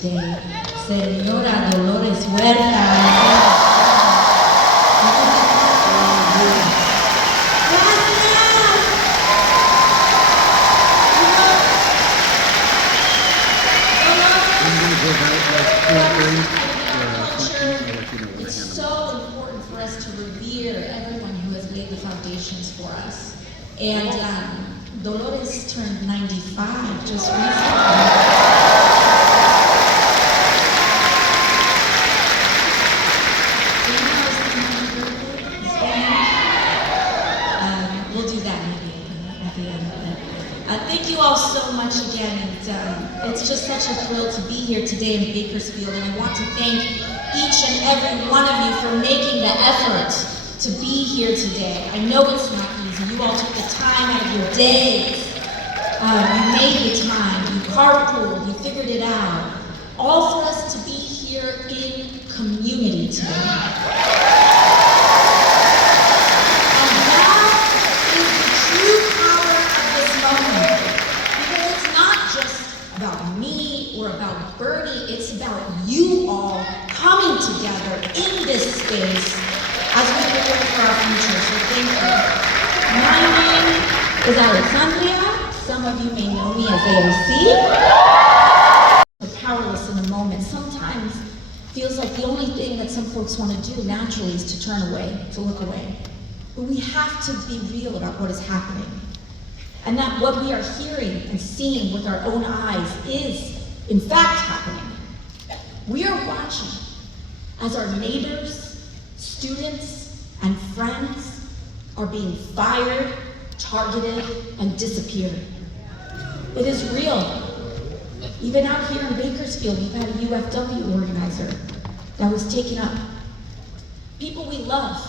today. Señora Dolores Huerta. It's so important for us to revere everyone who has laid the foundations for us. And Dolores turned 95 just recently. We'll do that maybe at the end of it. Thank you all so much again, and it's just such a thrill to be here today in Bakersfield, and I want to thank each and every one of you for making the effort to be here today. I know it's not easy. You all took the time out of your days. You made the time, you carpooled, you figured it out. All for us to be here in community today. It's about you all coming together in this space as we prepare for our future. So thank you. My name is Alexandria. Some of you may know me as AOC. We're powerless in a moment. Sometimes feels like the only thing that some folks want to do naturally is to turn away, to look away. But we have to be real about what is happening. And that what we are hearing and seeing with our own eyes is in fact happening. We are watching as our neighbors, students, and friends are being fired, targeted, and disappeared. It is real. Even out here in Bakersfield, we've had a UFW organizer that was taken up. People we love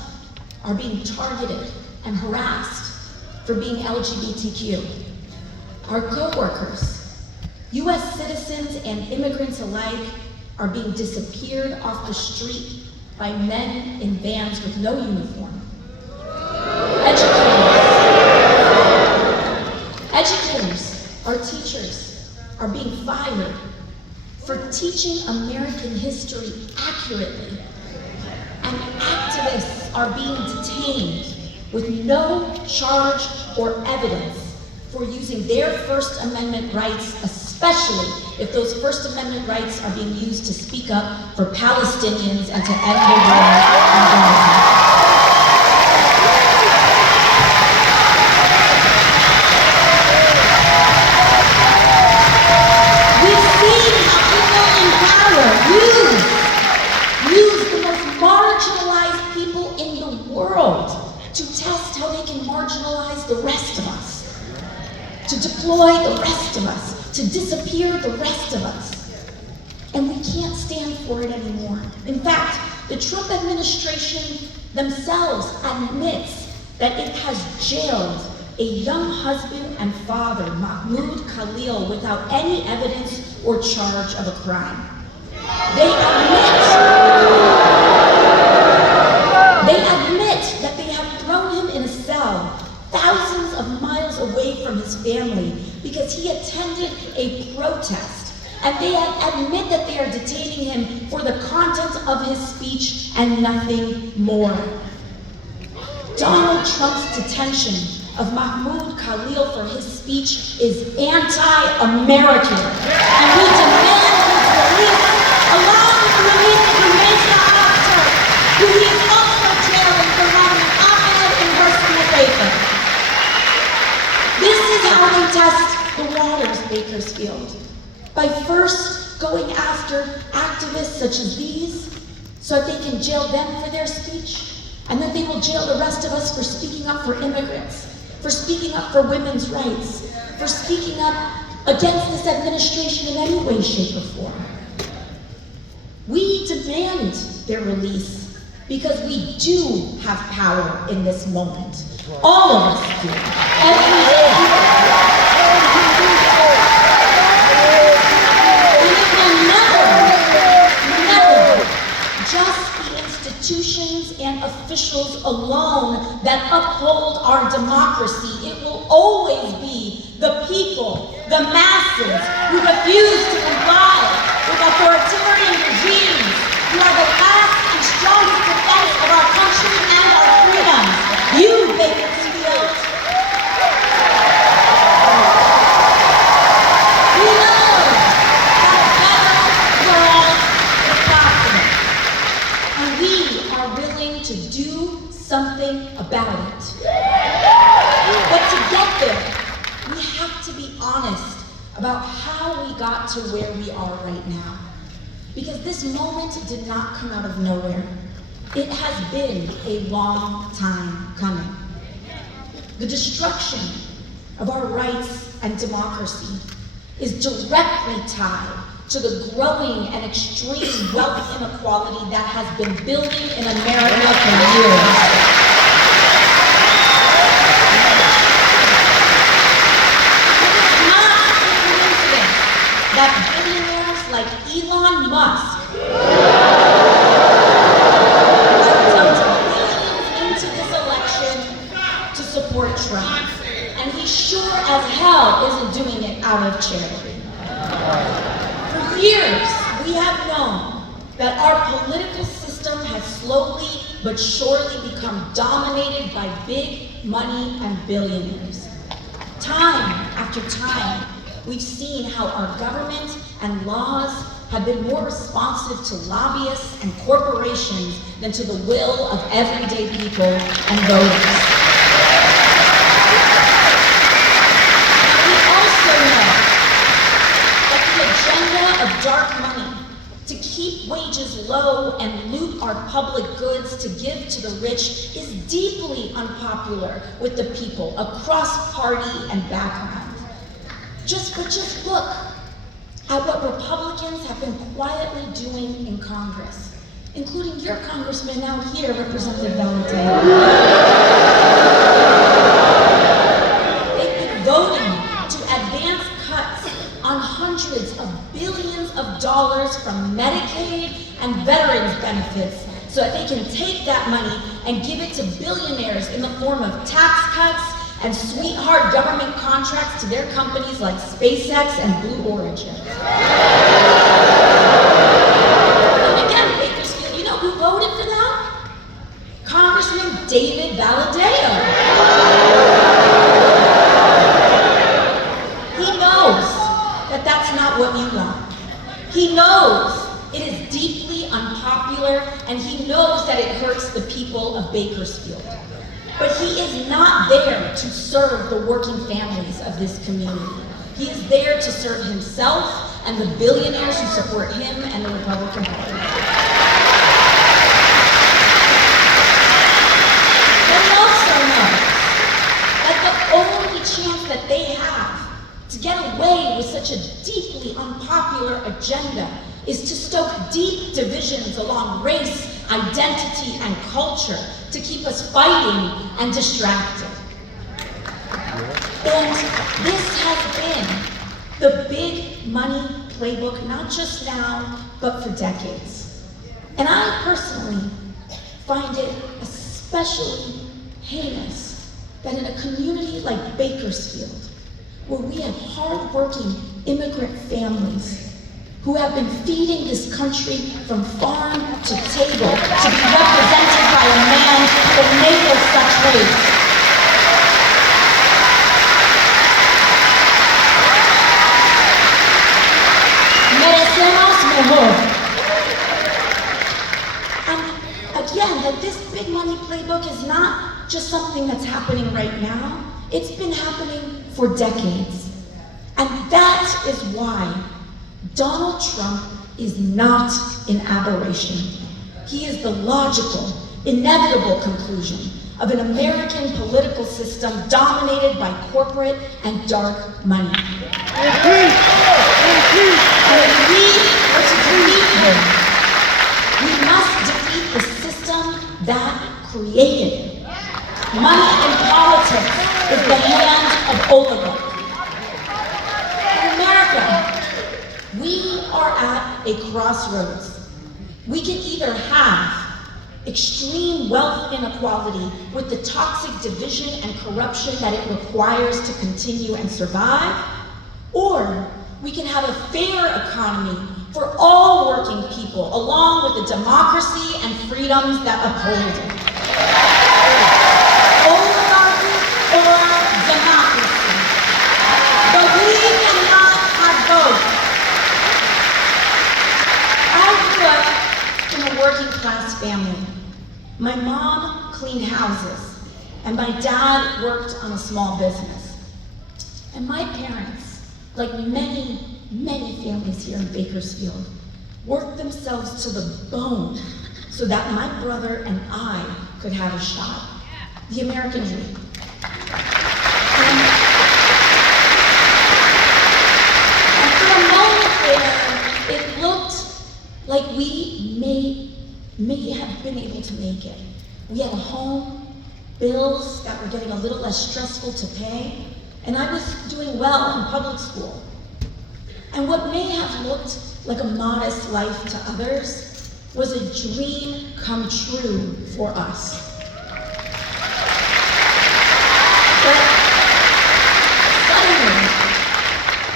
are being targeted and harassed for being LGBTQ. Our co-workers, U.S. citizens and immigrants alike, are being disappeared off the street by men in vans with no uniform. Educators, our teachers, are being fired for teaching American history accurately. And activists are being detained with no charge or evidence for using their First Amendment rights, especially if those First Amendment rights are being used to speak up for Palestinians and to end the war in Gaza. We've seen how people in power use the most marginalized people in the world to test how they can marginalize the rest of us, to deploy the rest of us, to disappear the rest of us. And we can't stand for it anymore. In fact, the Trump administration themselves admits that it has jailed a young husband and father, Mahmoud Khalil, without any evidence or charge of a crime. They admit that they have thrown him in a cell thousands of miles away from his family because he attended a protest. And they admit that they are detaining him for the content of his speech and nothing more. Donald Trump's detention of Mahmoud Khalil for his speech is anti-American. And we demand his release, along with the release of Rumeysa Akhtar, who he is also jailing for writing an op-ed in her school paper. This is how they test the waters, Bakersfield. By first going after activists such as these, so that they can jail them for their speech, and then they will jail the rest of us for speaking up for immigrants, for speaking up for women's rights, for speaking up against this administration in any way, shape, or form. We demand their release because we do have power in this moment. All of us do. Every day. Institutions and officials alone that uphold our democracy. It will always be the people, the masses, who refuse to comply with got to where we are right now. Because this moment did not come out of nowhere. It has been a long time coming. The destruction of our rights and democracy is directly tied to the growing and extreme wealth inequality that has been building in America for years. That billionaires like Elon Musk have dumped billions into this election to support Trump. And he sure as hell isn't doing it out of charity. For years, we have known that our political system has slowly but surely become dominated by big money and billionaires. Time after time, we've seen how our government and laws have been more responsive to lobbyists and corporations than to the will of everyday people and voters. We also know that the agenda of dark money to keep wages low and loot our public goods to give to the rich is deeply unpopular with the people across party and background. Just look at what Republicans have been quietly doing in Congress, including your congressman now here, Representative Alexandria. They've been voting to advance cuts on hundreds of billions of dollars from Medicaid and veterans benefits so that they can take that money and give it to billionaires in the form of tax cuts and sweetheart government contracts to their companies like SpaceX and Blue Origin. And again, Bakersfield, you know who voted for that? Congressman David Valadao. He knows that that's not what you want. He knows it is deeply unpopular, and he knows that it hurts the people of Bakersfield. But he is not there to serve the working families of this community. He is there to serve himself and the billionaires who support him and the Republican Party. But he also knows that the only chance that they have to get away with such a deeply unpopular agenda is to stoke deep divisions along race, identity, and culture to keep us fighting and distracted. And this has been the big money playbook, not just now, but for decades. And I personally find it especially heinous that in a community like Bakersfield, where we have hardworking immigrant families who have been feeding this country from farm to table to be represented by a man that enables such ways. Merecemos mejor. And again, that this big money playbook is not just something that's happening right now. It's been happening for decades. And that is why Donald Trump is not an aberration. He is the logical, inevitable conclusion of an American political system dominated by corporate and dark money. And if we are to defeat him, we must defeat the system that created it. Money in politics is the hand of oligarchy. In America, we are at a crossroads. We can either have extreme wealth inequality with the toxic division and corruption that it requires to continue and survive, or we can have a fair economy for all working people, along with the democracy and freedoms that uphold it. Oligarchy or democracy. But we cannot have both. I grew up in a working class family. My mom cleaned houses, and my dad worked on a small business. And my parents, like many many families here in Bakersfield worked themselves to the bone so that my brother and I could have a shot. The American dream. And for a moment there, it looked like we may have been able to make it. We had a home, bills that were getting a little less stressful to pay, and I was doing well in public school. And what may have looked like a modest life to others was a dream come true for us. But suddenly,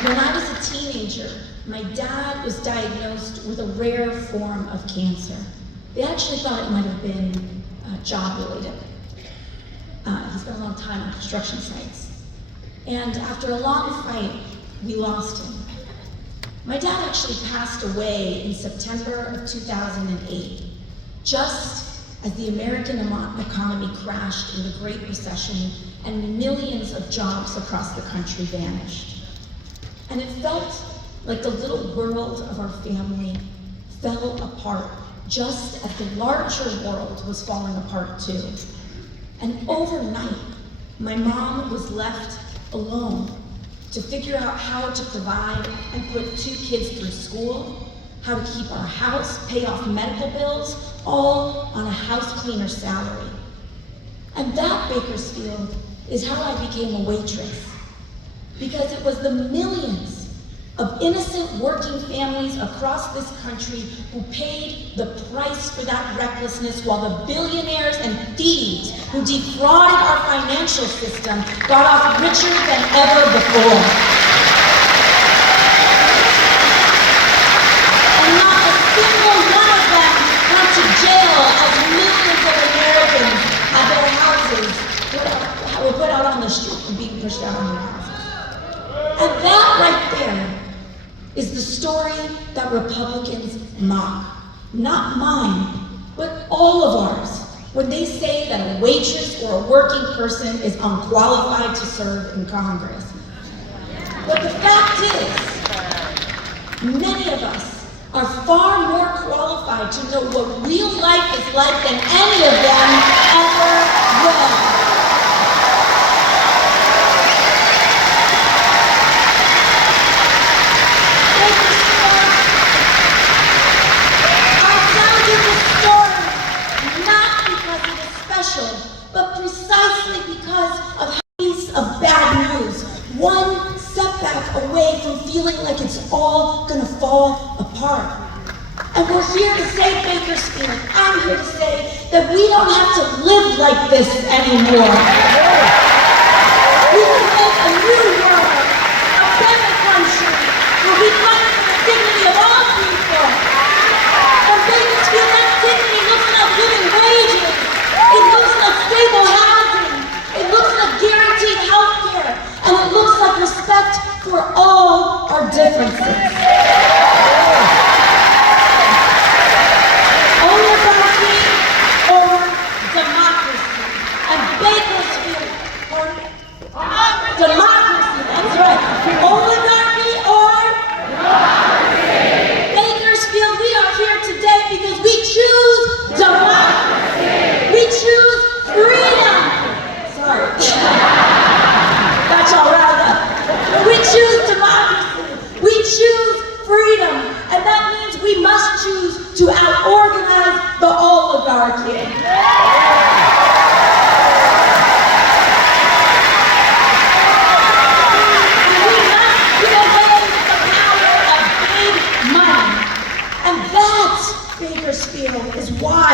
when I was a teenager, my dad was diagnosed with a rare form of cancer. They actually thought it might have been job-related. He spent a long time on construction sites. And after a long fight, we lost him. My dad actually passed away in September of 2008, just as the American economy crashed in the Great Recession and millions of jobs across the country vanished. And it felt like the little world of our family fell apart, just as the larger world was falling apart too. And overnight, my mom was left alone to figure out how to provide and put 2 kids through school, how to keep our house, pay off medical bills, all on a house cleaner salary. And that, Bakersfield, is how I became a waitress. Because it was the millions of innocent working families across this country who paid the price for that recklessness, while the billionaires and thieves who defrauded our financial system got off richer than ever before. And not a single one of them went to jail as millions of Americans had their houses were put out on the street and being pushed out on their houses. And that right there is the story that Republicans mock. Not mine, but all of ours, when they say that a waitress or a working person is unqualified to serve in Congress. But the fact is, many of us are far more qualified to know what real life is like than any of them ever will. But precisely because of piece of bad news, one setback away from feeling like it's all gonna fall apart. And we're here to say, Bakersfield, I'm here to say that we don't have to live like this anymore. We can make a new world, a better country, where we fight for the dignity of all people. And Bakersfield, that dignity looks like living wages. It looks like stable housing. It looks like guaranteed health care. And it looks like respect for all our differences. Oligarchy or democracy. And Bakersfield or democracy. That's right. Oligarchy or democracy. Bakersfield, we are here today because we choose democracy. We choose freedom. Sorry. Got y'all riled up. We choose democracy. We choose freedom. And that means we must choose to out-organize the oligarchy. And we must get away with the power of big money. And that, Bakersfield, is why,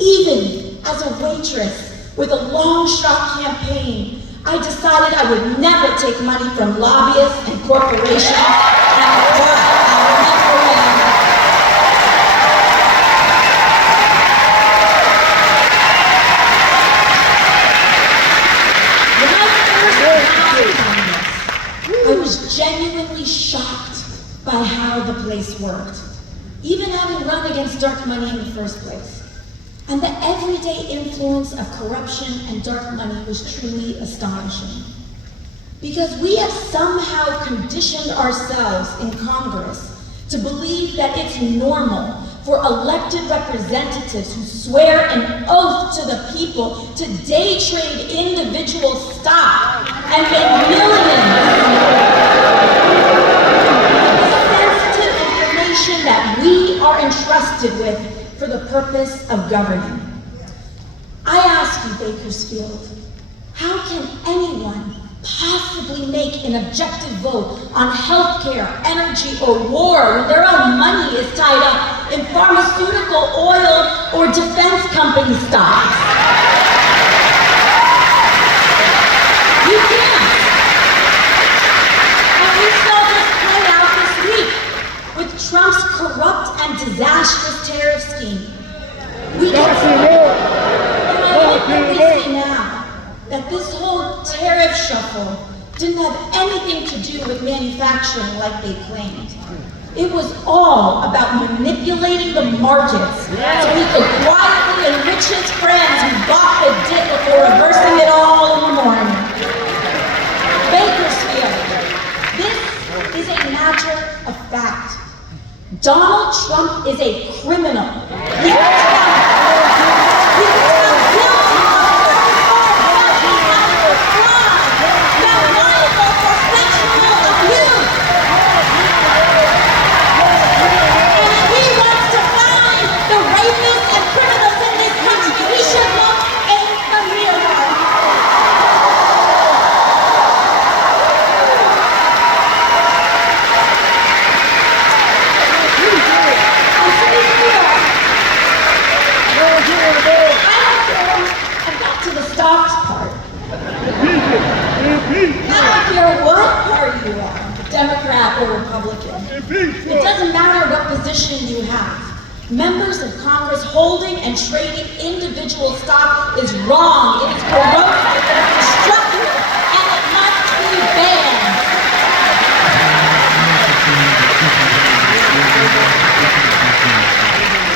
even as a waitress with a long shot campaign, I decided I would never take money from lobbyists and corporations, and I'll never will. When I first encountered this, I was genuinely shocked by how the place worked, even having run against dark money in the first place. And the everyday influence of corruption and dark money was truly astonishing. Because we have somehow conditioned ourselves in Congress to believe that it's normal for elected representatives who swear an oath to the people to day trade individual stock and make millions. Sensitive information that we are entrusted with for the purpose of governing. I ask you, Bakersfield, how can anyone possibly make an objective vote on healthcare, energy, or war when their own money is tied up in pharmaceutical, oil, or defense company stocks? You can't. And we saw this play out this week with Trump's corrupt and disastrous tariff scheme. We can see now that this whole tariff shuffle didn't have anything to do with manufacturing like they claimed. It was all about manipulating the markets so he could quietly enrich his friends who bought the dip before reversing it all in the morning. Bakersfield, this is a matter of fact. Donald Trump is a criminal. He was found guilty. Democrat or Republican. It doesn't matter what position you have. Members of Congress holding and trading individual stock is wrong. It is corrosive, it is destructive, and it must be banned.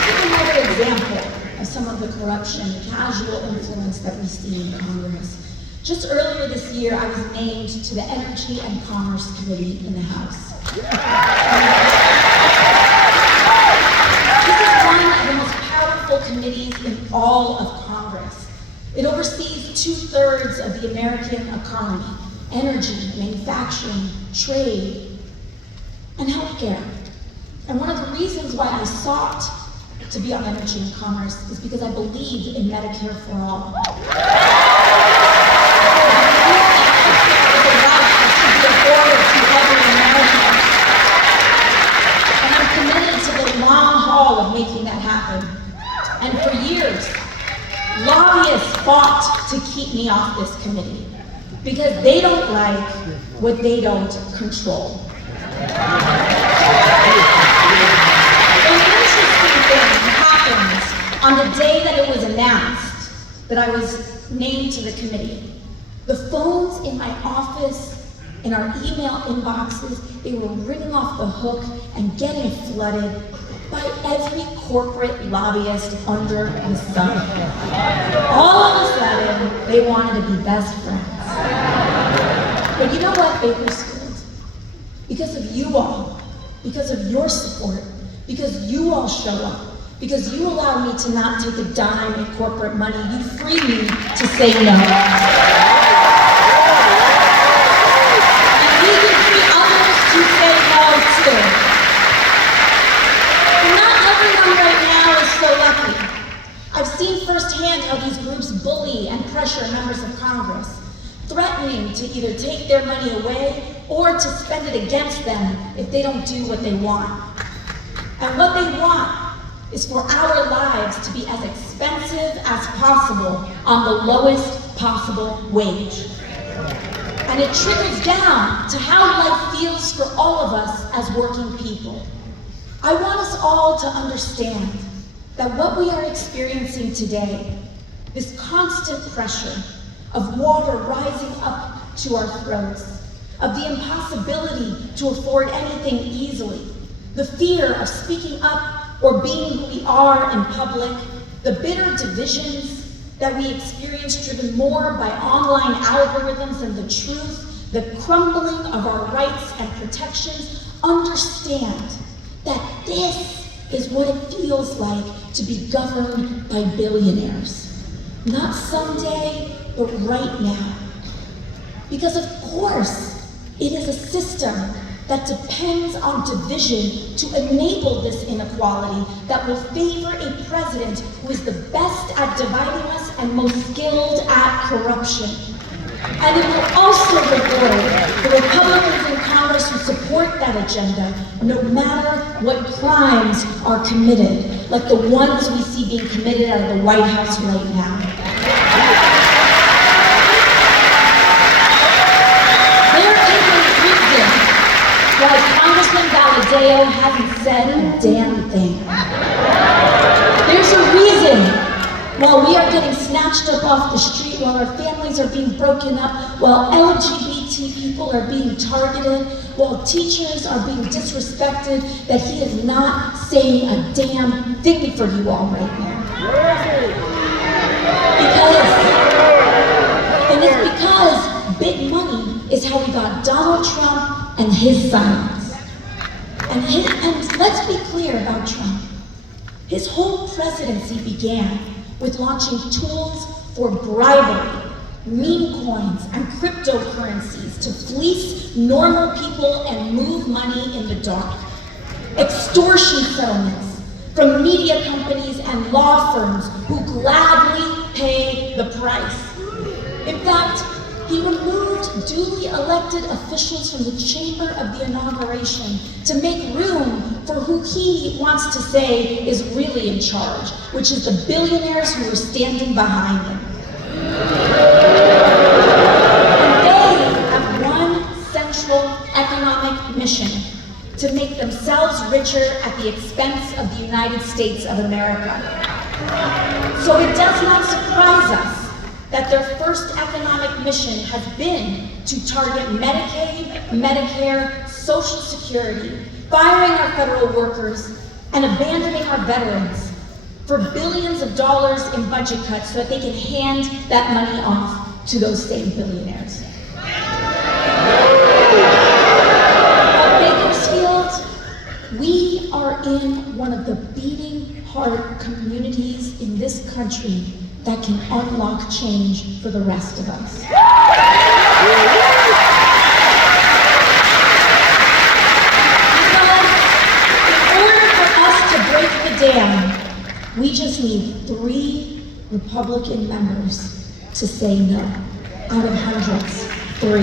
Give another example of some of the corruption, the casual influence that we see in Congress. Just earlier this year, I was named to the Energy and Commerce Committee in the House. This is one of the most powerful committees in all of Congress. It oversees 2/3 of the American economy: energy, manufacturing, trade, and healthcare. And one of the reasons why I sought to be on Energy and Commerce is because I believe in Medicare for all. And I'm committed to the long haul of making that happen. And for years, lobbyists fought to keep me off this committee because they don't like what they don't control. An interesting thing happened on the day that it was announced that I was named to the committee. The phones in my office, in our email inboxes, they were ringing off the hook and getting flooded by every corporate lobbyist under the sun. All of a sudden, they wanted to be best friends. But you know what, Bakersfield? Because of you all, because of your support, because you all show up, because you allow me to not take a dime in corporate money, you free me to say no. To say no to. And not everyone right now is so lucky. I've seen firsthand how these groups bully and pressure members of Congress, threatening to either take their money away or to spend it against them if they don't do what they want. And what they want is for our lives to be as expensive as possible on the lowest possible wage. And it trickles down to how life feels for all of us as working people. I want us all to understand that what we are experiencing today, this constant pressure of water rising up to our throats, of the impossibility to afford anything easily, the fear of speaking up or being who we are in public, the bitter divisions that we experience driven more by online algorithms than the truth, the crumbling of our rights and protections, understand that this is what it feels like to be governed by billionaires. Not someday, but right now. Because of course, it is a system that depends on division to enable this inequality that will favor a president who is the best at dividing us and most skilled at corruption. And it will also reward the Republicans in Congress who support that agenda, no matter what crimes are committed, like the ones we see being committed out of the White House right now. There is a reason why Congressman Valadao hasn't said a damn thing. There's a reason while we are getting snatched up off the street, while our families are being broken up, while LGBT people are being targeted, while teachers are being disrespected, that he is not saying a damn thing for you all right now. It's because big money is how we got Donald Trump and his sons. And let's be clear about Trump. His whole presidency began with launching tools for bribery, meme coins, and cryptocurrencies to fleece normal people and move money in the dark. Extortion settlements from media companies and law firms who gladly pay the price. In fact, he removed duly elected officials from the chamber of the inauguration to make room for who he wants to say is really in charge, which is the billionaires who are standing behind him. And they have one central economic mission: to make themselves richer at the expense of the United States of America. So it does not surprise us that their first economic mission has been to target Medicaid, Medicare, Social Security, firing our federal workers, and abandoning our veterans for billions of dollars in budget cuts so that they can hand that money off to those same billionaires. At Bakersfield, we are in one of the beating heart communities in this country that can unlock change for the rest of us. Because in order for us to break the dam, we just need 3 Republican members to say no, out of hundreds, 3.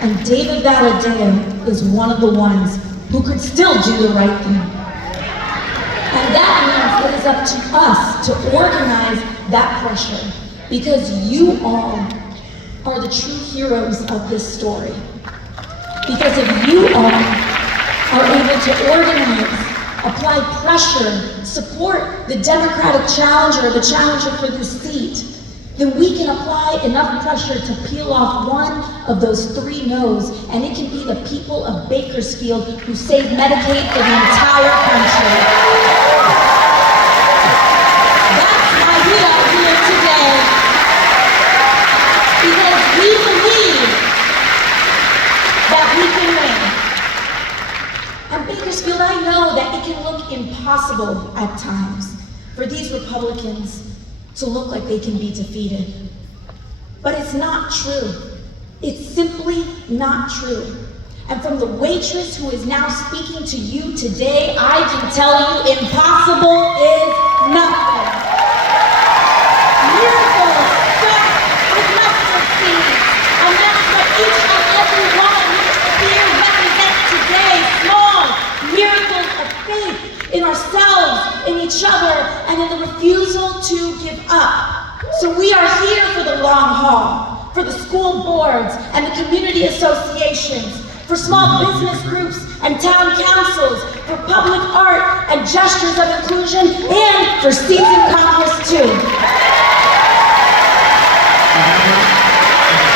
And David Valadao is one of the ones who could still do the right thing. And that means it is up to us to organize that pressure, because you all are the true heroes of this story. Because if you all are able to organize, apply pressure, support the Democratic challenger, the challenger for this seat, then we can apply enough pressure to peel off one of those 3 no's, and it can be the people of Bakersfield who saved Medicaid for the entire country. That's why we are here today, because we believe that we can win. And Bakersfield, I know that it can look impossible at times for these Republicans to look like they can be defeated. But it's not true. It's simply not true. And from the waitress who is now speaking to you today, I can tell you impossible is nothing. Miracles start with mustard seeds, and that's what each and every one of you here represents today. Small miracles of faith in ourselves, in each other, and in the refusal to give up. So we are here for the long haul, for the school boards and the community associations, for small business groups and town councils, for public art and gestures of inclusion, and for seats in Congress too.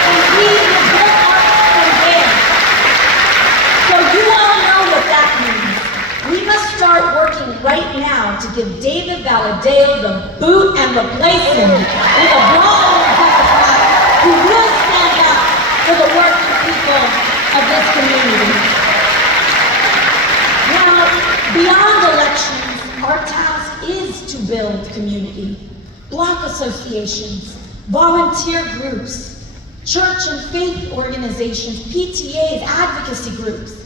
And we will build up from there. So you all know what that means. We must start working right now to give David Valadao the boot and replace him with a broad Democrat who will stand up for the working people of this community. Now, beyond elections, our task is to build community. Block associations, volunteer groups, church and faith organizations, PTAs, advocacy groups.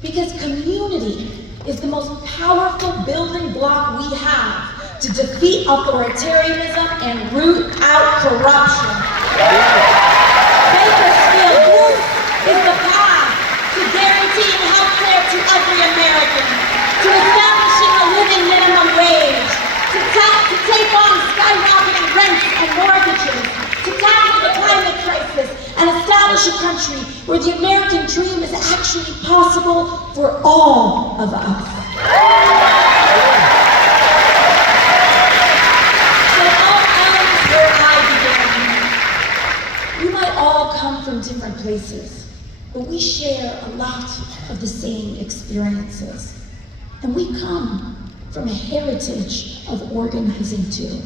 Because community is the most powerful building block we have to defeat authoritarianism and root out corruption. Bakersfield, this is the path to guaranteeing health care to every American, to establishing a living minimum wage, to take on skyrocketing rents and mortgages, to tackle the climate crisis and establish a country where the American dream is actually possible for all of us. So all ends where I began. We might all come from different places, but we share a lot of the same experiences. And we come from a heritage of organizing too.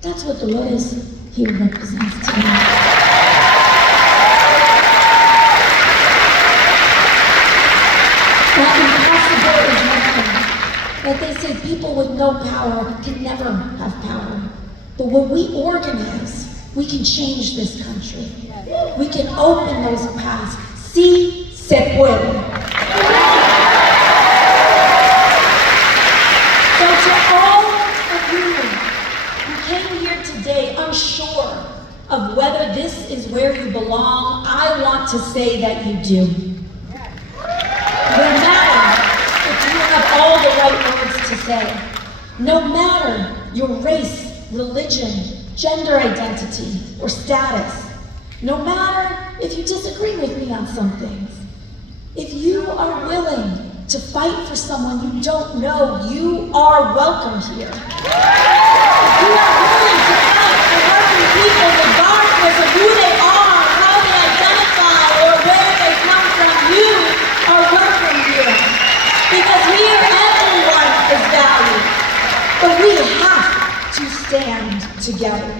That's what Dolores here represents tonight. That impossible is nothing. Like they say, people with no power can never have power. But when we organize, we can change this country. We can open those paths. Sí se puede. So to all of you who came here today unsure of whether this is where you belong, I want to say that you do. No matter if you have all the right words to say, no matter your race, religion, gender identity, or status, no matter if you disagree with me on some things, if you are willing to fight for someone you don't know, you are welcome here. If you are willing to fight for working people regardless of who they are, how they identify, or where they come from, you are welcome here. Because here everyone is valued. But we have to stand together.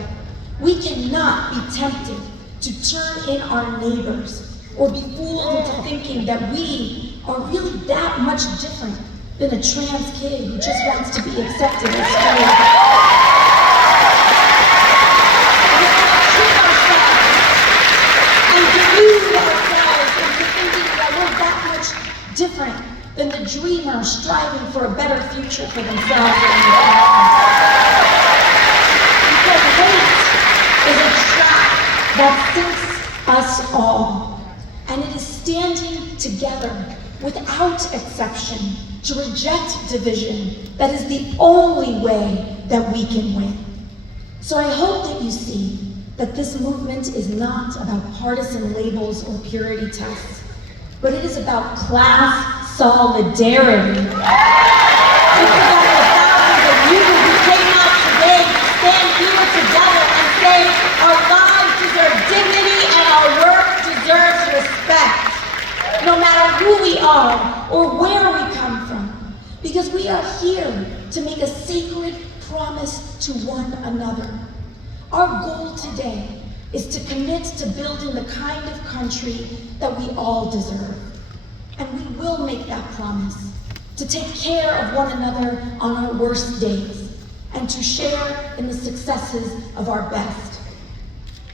We cannot be tempted to turn in our neighbors or be fooled into thinking that we are really that much different than a trans kid who just wants to be accepted as straight. We can't trick ourselves and delude ourselves into thinking that we're that much different than the dreamer striving for a better future for themselves and their families. Because hate is a trap that sinks us all, and it is standing together without exception to reject division that is the only way that we can win. So I hope that you see that this movement is not about partisan labels or purity tests, but it is about class solidarity. It's about the thousands of you who came out today to stand here together and say our lives deserve dignity and our work deserves respect. No matter who we are or where we come from, because we are here to make a sacred promise to one another. Our goal today is to commit to building the kind of country that we all deserve. And we will make that promise, to take care of one another on our worst days, and to share in the successes of our best.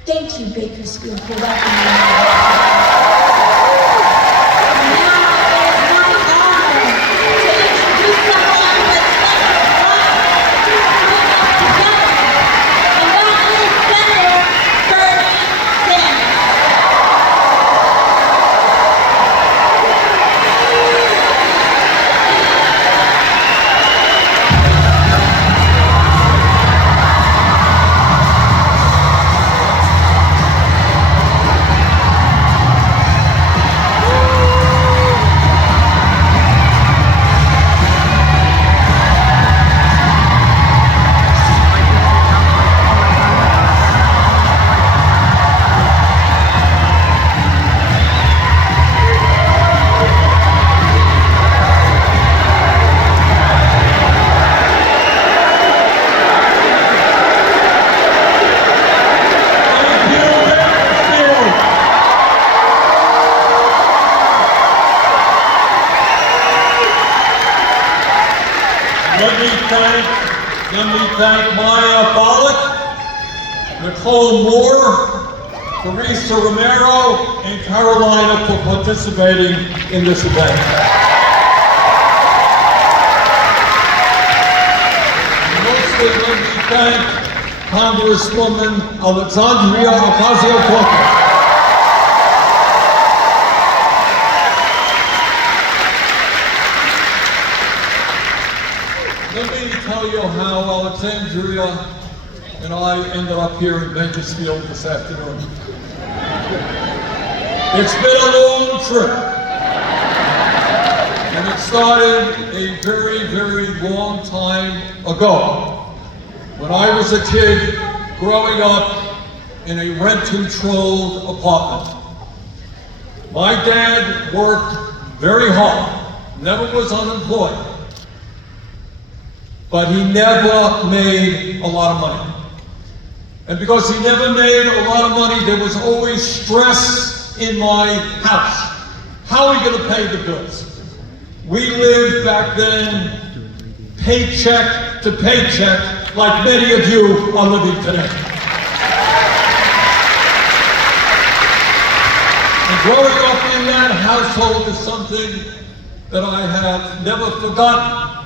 Thank you, Bakersfield, for welcoming me. Let me thank Maya Pollock, Nicole Moore, Teresa Romero, and Carolina for participating in this event. Mostly let me thank Congresswoman Alexandria Ocasio-Cortez. Let me tell you how Alexandria and I ended up here in Bakersfield this afternoon. It's been a long trip. And it started a very, very long time ago, when I was a kid growing up in a rent-controlled apartment. My dad worked very hard, never was unemployed, but he never made a lot of money. And because he never made a lot of money, there was always stress in my house. How are we going to pay the bills? We lived back then paycheck to paycheck, like many of you are living today. And growing up in that household is something that I have never forgotten.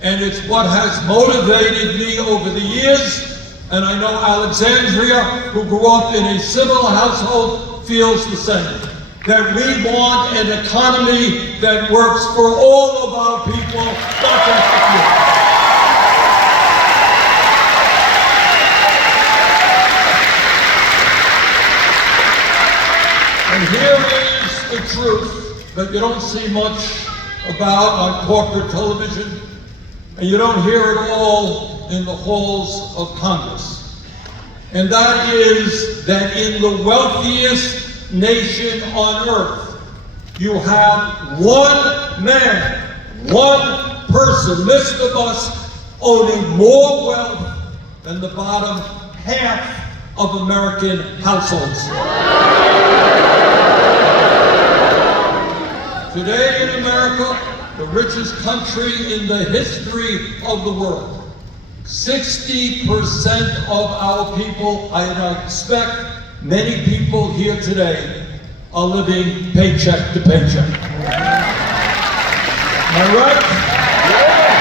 And it's what has motivated me over the years. And I know Alexandria, who grew up in a similar household, feels the same. That we want an economy that works for all of our people, not just a few. And here is the truth that you don't see much about on corporate television, and you don't hear it all in the halls of Congress. And that is that in the wealthiest nation on earth, you have one man, one person, Mr. Bus, owning more wealth than the bottom half of American households. Today in America, the richest country in the history of the world, 60% of our people, I expect many people here today, are living paycheck to paycheck. Am I right? Yeah.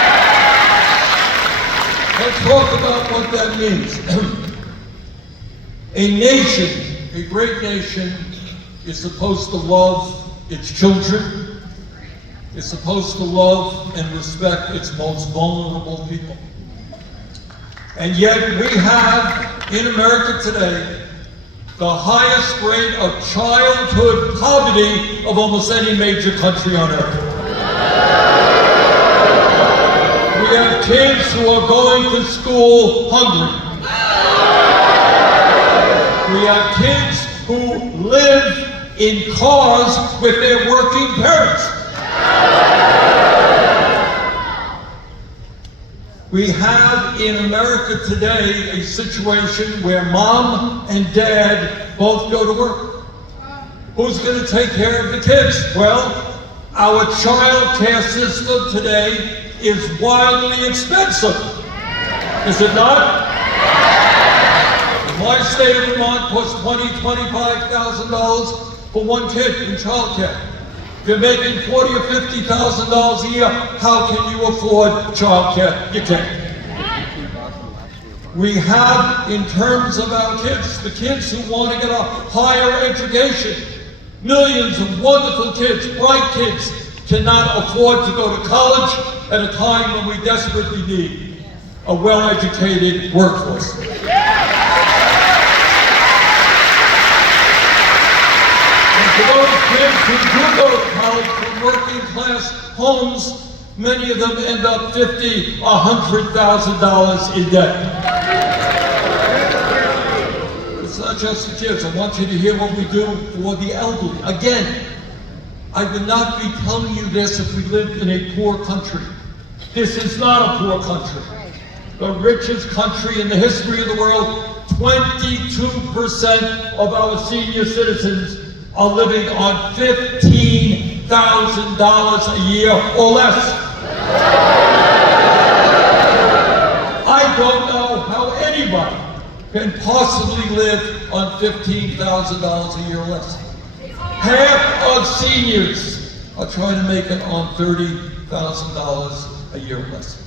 Let's talk about what that means. A nation, a great nation, is supposed to love its children. It's supposed to love and respect its most vulnerable people. And yet we have, in America today, the highest rate of childhood poverty of almost any major country on earth. We have kids who are going to school hungry. We have kids who live in cars with their working parents. We have in America today a situation where mom and dad both go to work. Who's going to take care of the kids? Well, our child care system today is wildly expensive. Is it not? In my state of Vermont, costs $20,000, $25,000 for one kid in child care. If you're making $40,000 or $50,000 a year, how can you afford child care? You can't. We have, in terms of our kids, the kids who want to get a higher education. Millions of wonderful kids, bright kids, cannot afford to go to college at a time when we desperately need a well-educated workforce. For those kids who do go to college from working class homes, many of them end up $50,000 or $100,000 in debt. It's not just the kids. I want you to hear what we do for the elderly. Again, I would not be telling you this if we lived in a poor country. This is not a poor country. The richest country in the history of the world, 22% of our senior citizens are living on $15,000 a year or less. can possibly live on $15,000 a year less. Half of seniors are trying to make it on $30,000 a year less.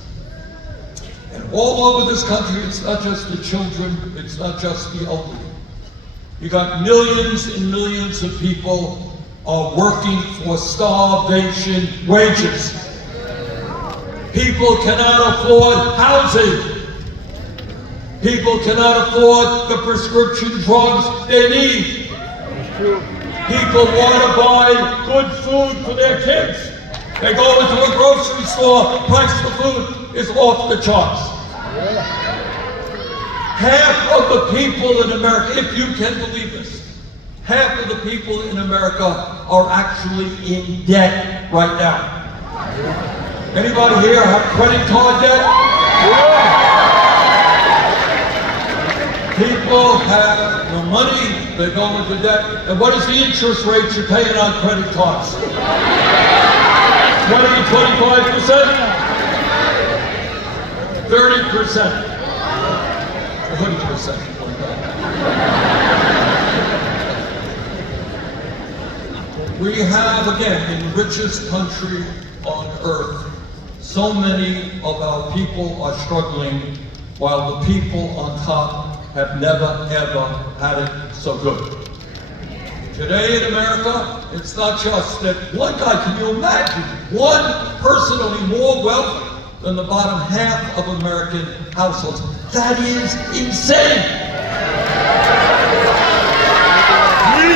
And all over this country, it's not just the children, it's not just the elderly. You got millions and millions of people are working for starvation wages. People cannot afford housing. People cannot afford the prescription drugs they need. People want to buy good food for their kids. They go into a grocery store, price of food is off the charts. Half of the people in America, if you can believe this, half of the people in America are actually in debt right now. Anybody here have credit card debt? People have no money, they go into debt. And what is the interest rate you're paying on credit cards? 20, 25%? 30%. 100%. We have, again, in the richest country on earth, so many of our people are struggling while the people on top have never, ever had it so good. Today in America, it's not just that one guy, can you imagine, one person owning more wealth than the bottom half of American households. That is insane.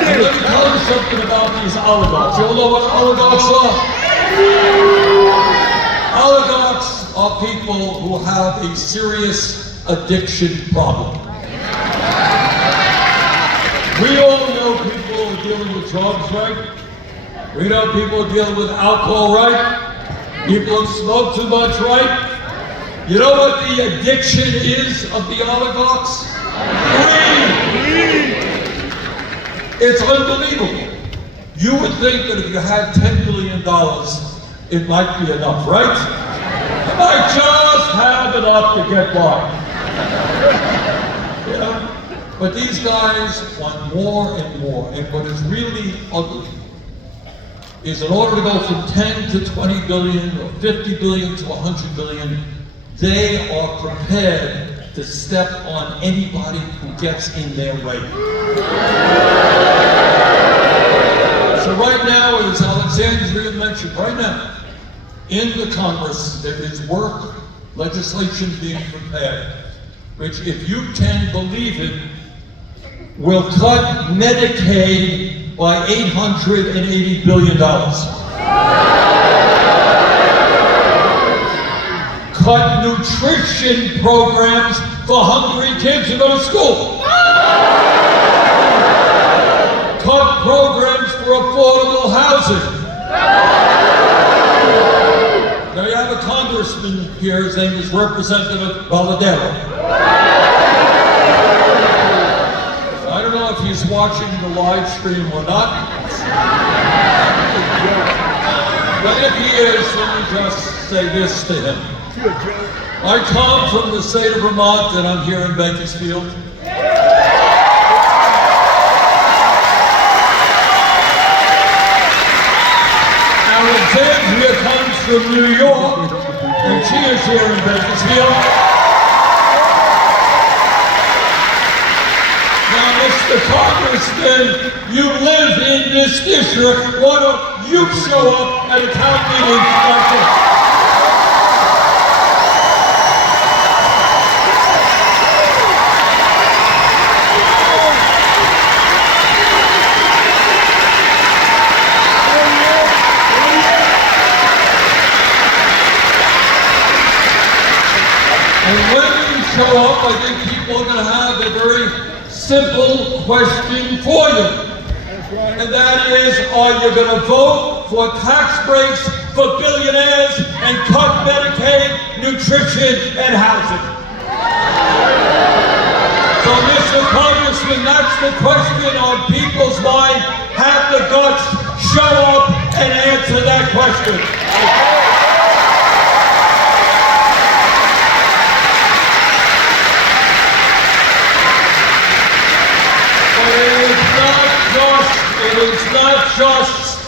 And let me tell you something about these oligarchs. You all know what oligarchs are? Oligarchs are people who have a serious addiction problem. We all know people are dealing with drugs, right? We know people are dealing with alcohol, right? People who smoke too much, right? You know what the addiction is of the oligarchs? Greed! It's unbelievable. You would think that if you had $10 billion, it might be enough, right? You might just have enough to get by. You know? But these guys want more and more. And what is really ugly is in order to go from 10 to 20 billion or 50 billion to 100 billion, they are prepared to step on anybody who gets in their way. So right now, as Alexandria mentioned, right now, in the Congress, there is work, legislation being prepared, which, if you can believe it, will cut Medicaid by $880 billion. Cut nutrition programs for hungry kids who go to school. Cut programs for affordable housing. Now you have a congressman here, his name is Representative Alexandria. I don't know if he's watching the live stream or not. But if he is, let me just say this to him. I come from the state of Vermont and I'm here in Bakersfield. Alexandria comes from New York and she is here in Bakersfield. Now, Mr. Congressman, you live in this district. Why don't you show up at a town meeting like this? And when you show up, I think people are going to have a very simple question for you. And that is, are you going to vote for tax breaks for billionaires and cut Medicaid, nutrition, and housing? So, Mr. Congressman, that's the question on people's mind. Have the guts, show up, and answer that question. just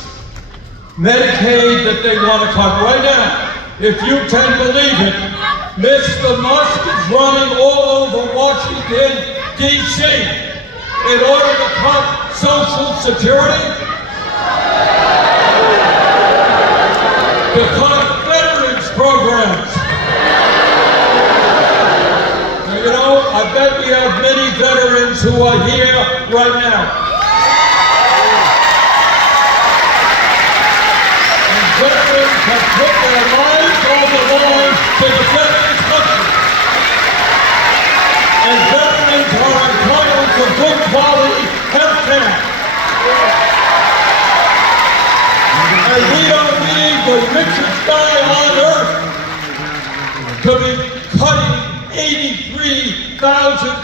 Medicaid that they want to cut. Right now, if you can believe it, Mr. Musk is running all over Washington, D.C. in order to cut Social Security, to cut veterans programs. Now, you know, I bet we have many veterans who are here right now. And veterans have put their lives on the line to defend this country. And veterans are entitled to good quality health care. And we don't need the richest guy on earth to be cutting 83,000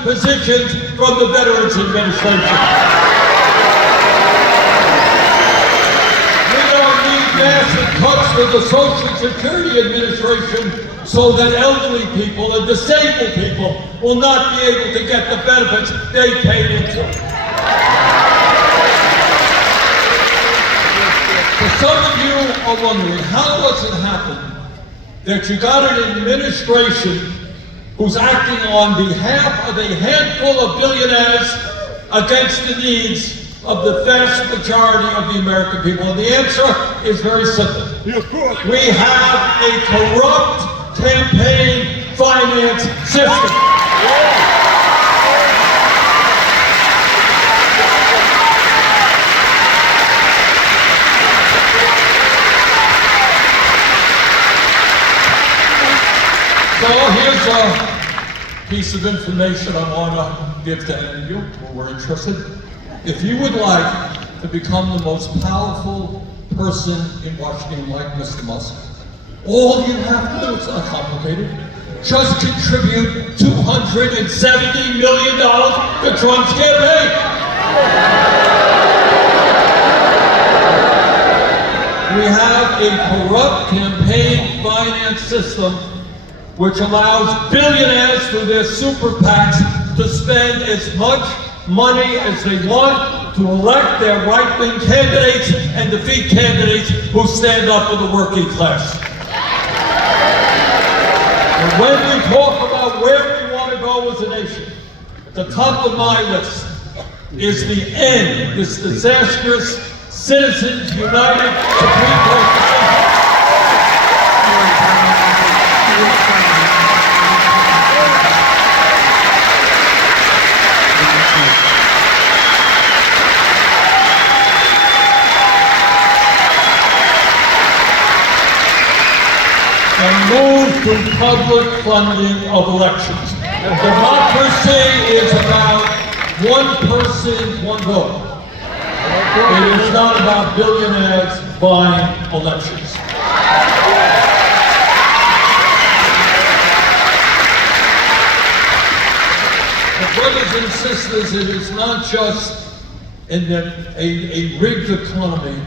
positions from the Veterans Administration. We don't need massive cuts to the Social Security Administration so that elderly people and disabled people will not be able to get the benefits they paid into. Some of you are wondering, how does it happen that you got an administration who's acting on behalf of a handful of billionaires against the needs of the vast majority of the American people? And the answer is very simple. We have a corrupt campaign finance system. So here's a piece of information I want to give to any of you who are interested. If you would like to become the most powerful person in Washington like Mr. Musk, all you have to do, it's not complicated, just contribute $270 million to Trump's campaign. We have a corrupt campaign finance system which allows billionaires through their super PACs to spend as much money as they want to elect their right-wing candidates and defeat candidates who stand up for the working class. And when we talk about where we want to go as a nation, at the top of my list is the end, this disastrous Citizens United Supreme Court decision. And move to public funding of elections. Democracy is about one person, one vote. It is not about billionaires buying elections. But brothers and sisters, it is not just in a rigged economy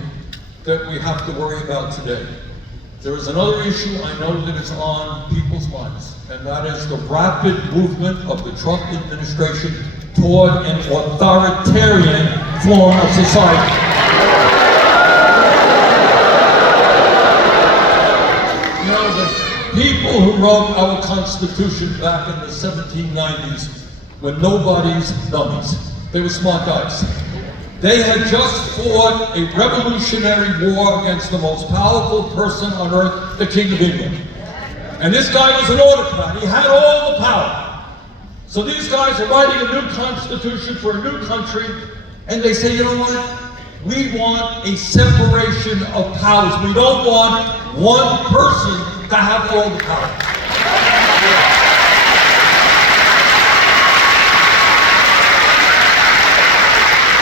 that we have to worry about today. There is another issue I know that is on people's minds, and that is the rapid movement of the Trump administration toward an authoritarian form of society. You know, the people who wrote our Constitution back in the 1790s were nobody's dummies. They were smart guys. They had just fought a revolutionary war against the most powerful person on earth, the King of England. And this guy was an autocrat. He had all the power. So these guys are writing a new constitution for a new country, and they say, you know what? We want a separation of powers. We don't want one person to have all the power.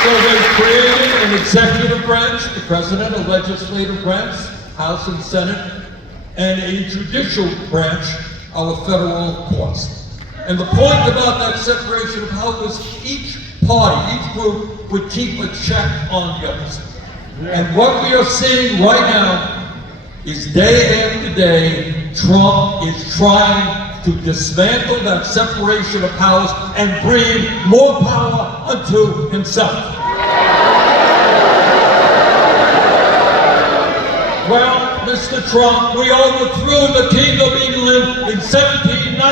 So they created an executive branch, the president, a legislative branch, House and Senate, and a judicial branch, our federal courts. And the point about that separation of powers was each party, each group would keep a check on the others. And what we are seeing right now is day after day, Trump is trying to dismantle that separation of powers and bring more power unto himself. Well, Mr. Trump, we overthrew the King of England in 1790,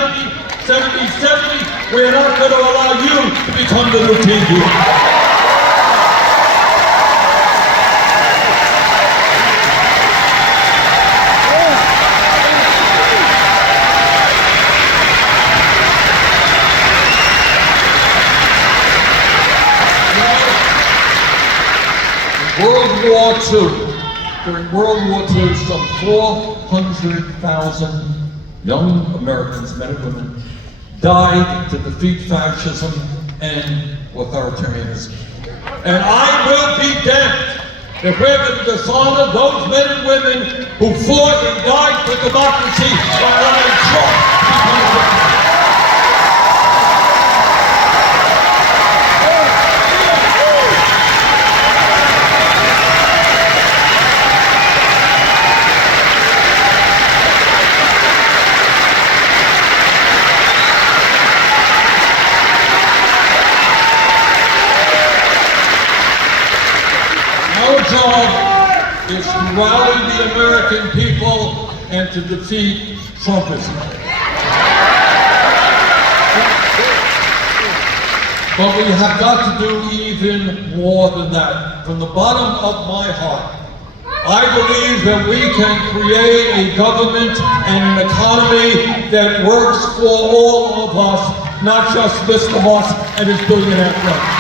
1770. We're not going to allow you to become the new king here. During World War II, some 400,000 young Americans, men and women, died to defeat fascism and authoritarianism. And I will be damned if we're going to dishonor those men and women who fought and died for democracy by allowing Trump to become president. Our job is to rally the American people and to defeat Trumpism. But we have got to do even more than that. From the bottom of my heart, I believe that we can create a government and an economy that works for all of us, not just Mr. Moss and his billionaire friends.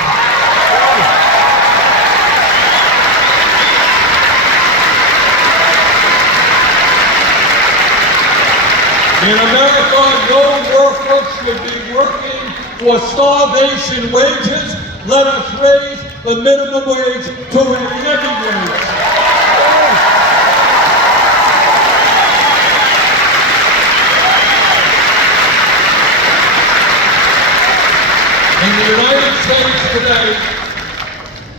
In America, no worker should be working for starvation wages. Let us raise the minimum wage to a living wage. In the United States today,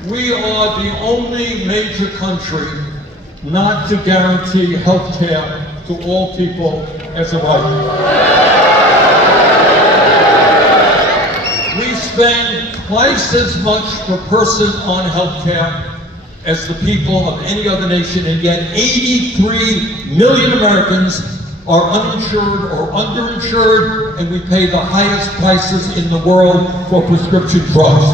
we are the only major country not to guarantee health care to all people as a right. We spend twice as much per person on health care as the people of any other nation, and yet 83 million Americans are uninsured or underinsured, and we pay the highest prices in the world for prescription drugs.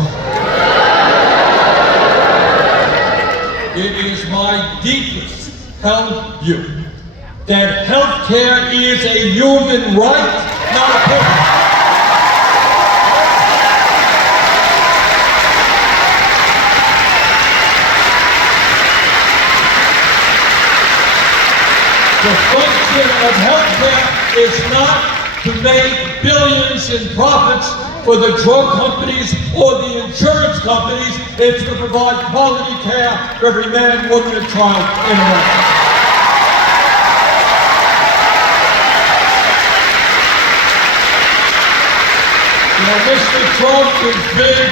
It is my deepest held view that health care is a human right, not a privilege. The function of health care is not to make billions in profits for the drug companies or the insurance companies. It's to provide quality care for every man, woman, and child in America. Now, Mr. Trump is big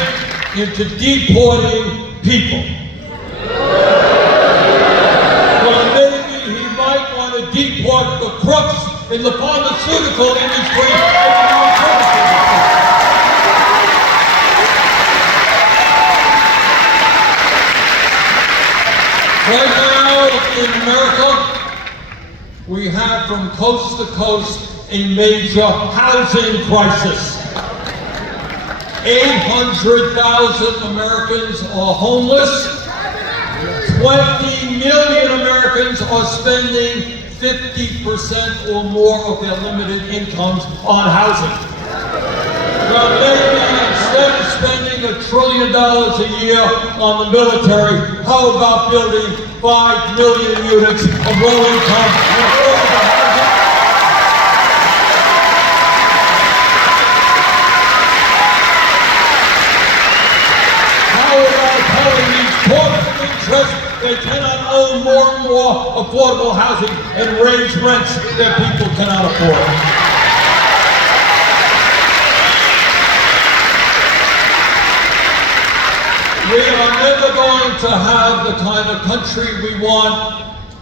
into deporting people. Well, maybe he might want to deport the crooks in the pharmaceutical industry and the insurance industry. Right now in America, we have from coast to coast a major housing crisis. 800,000 Americans are homeless. 20 million Americans are spending 50% or more of their limited incomes on housing. Well, maybe instead of spending $1 trillion a year on the military, how about building 5 million units of low-income and affordable housing? They cannot own more and more affordable housing and raise rents that people cannot afford. We are never going to have the kind of country we want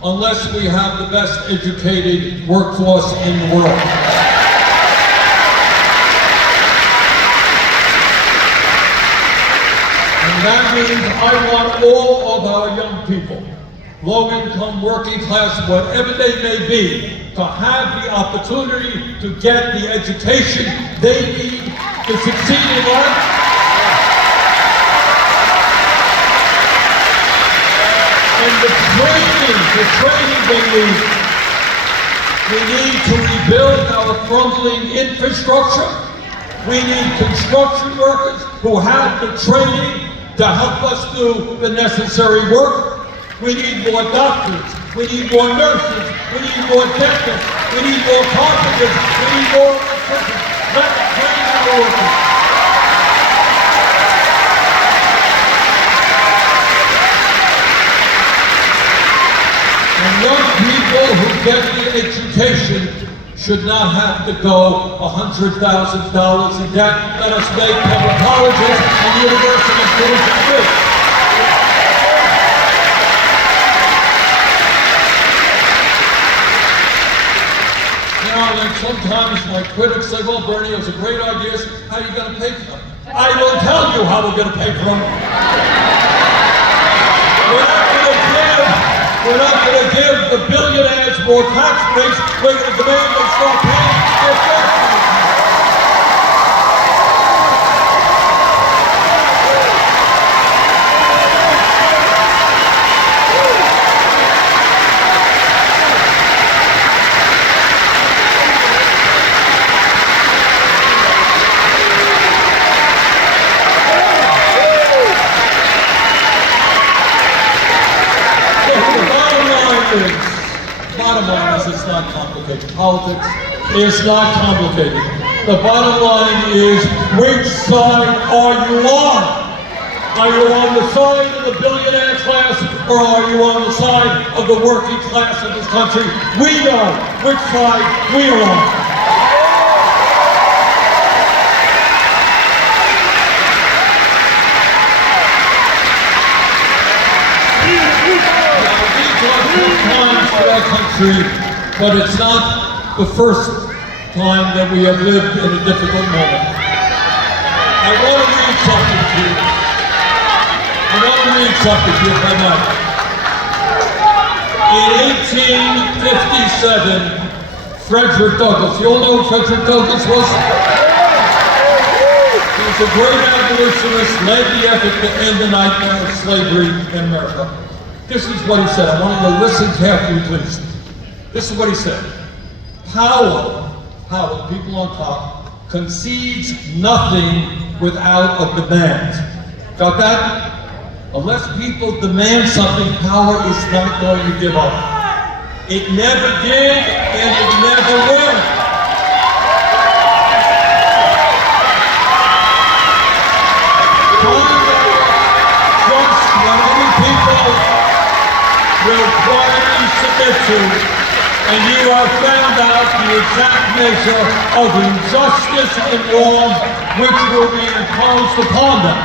unless we have the best educated workforce in the world. And that means I want all of our young people low-income, working class, whatever they may be, to have the opportunity to get the education they need to succeed in life. And the training they need. We need to rebuild our crumbling infrastructure. We need construction workers who have the training to help us do the necessary work. We need more doctors. We need more nurses. We need more dentists. We need more carpenters. We need more electricians. Let's train our workers. And young people who get the education should not have to go $100,000 in debt. Let us make public colleges and universities citizen free. And sometimes my critics say, well, Bernie, those are great ideas. How are you going to pay for them? I will tell you how we're going to pay for them. We're not going to give the billionaires more tax breaks. We're going to demand they start paying their taxes. Bottom line is it's not complicated. Politics is not complicated. The bottom line is, which side are you on? Are you on the side of the billionaire class, or are you on the side of the working class of this country? We know which side we are on. Our country, but it's not the first time that we have lived in a difficult moment. I want to read something to you. If I might. In 1857, Frederick Douglass, you all know who Frederick Douglass was? He was a great abolitionist, led the effort to end the nightmare of slavery in America. This is what he said. I want you to listen carefully, please. This is what he said. Power, people on top, concedes nothing without a demand. Got that? Unless people demand something, power is not going to give up. It never did, and it never will. Just when any people will quietly submit to, and you have found out the exact measure of injustice and wrong which will be imposed upon them.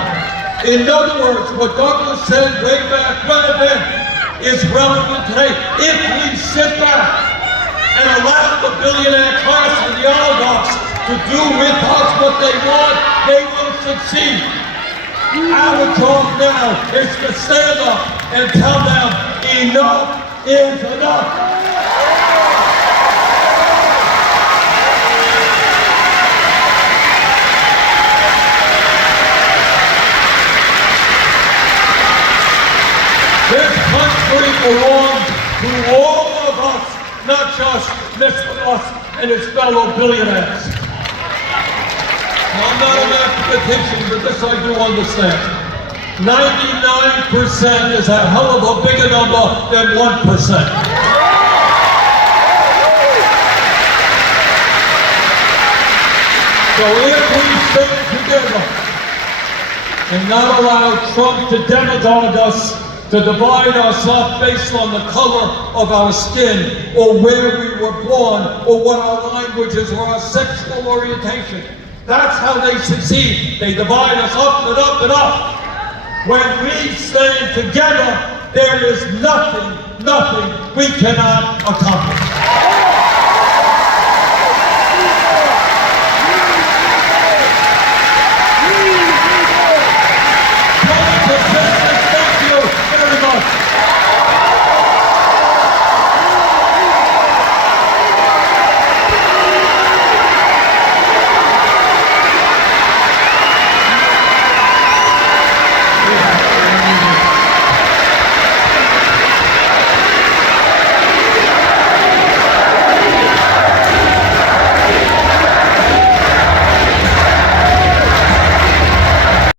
In other words, what Douglass said way back then is relevant today. If we sit back and allow the billionaire class and the oligarchs to do with us what they want, they will succeed. Our job now is to stand up and tell them enough is enough. This country belongs to all of us, not just Mr. Us and his fellow billionaires. I'm not a mathematician, but this I do understand. 99% is a hell of a bigger number than 1%. So if we stand together and not allow Trump to demagogue us, to divide us up based on the color of our skin, or where we were born, or what our language is, or our sexual orientation. That's how they succeed. They divide us up and up and up. When we stand together, there is nothing we cannot accomplish.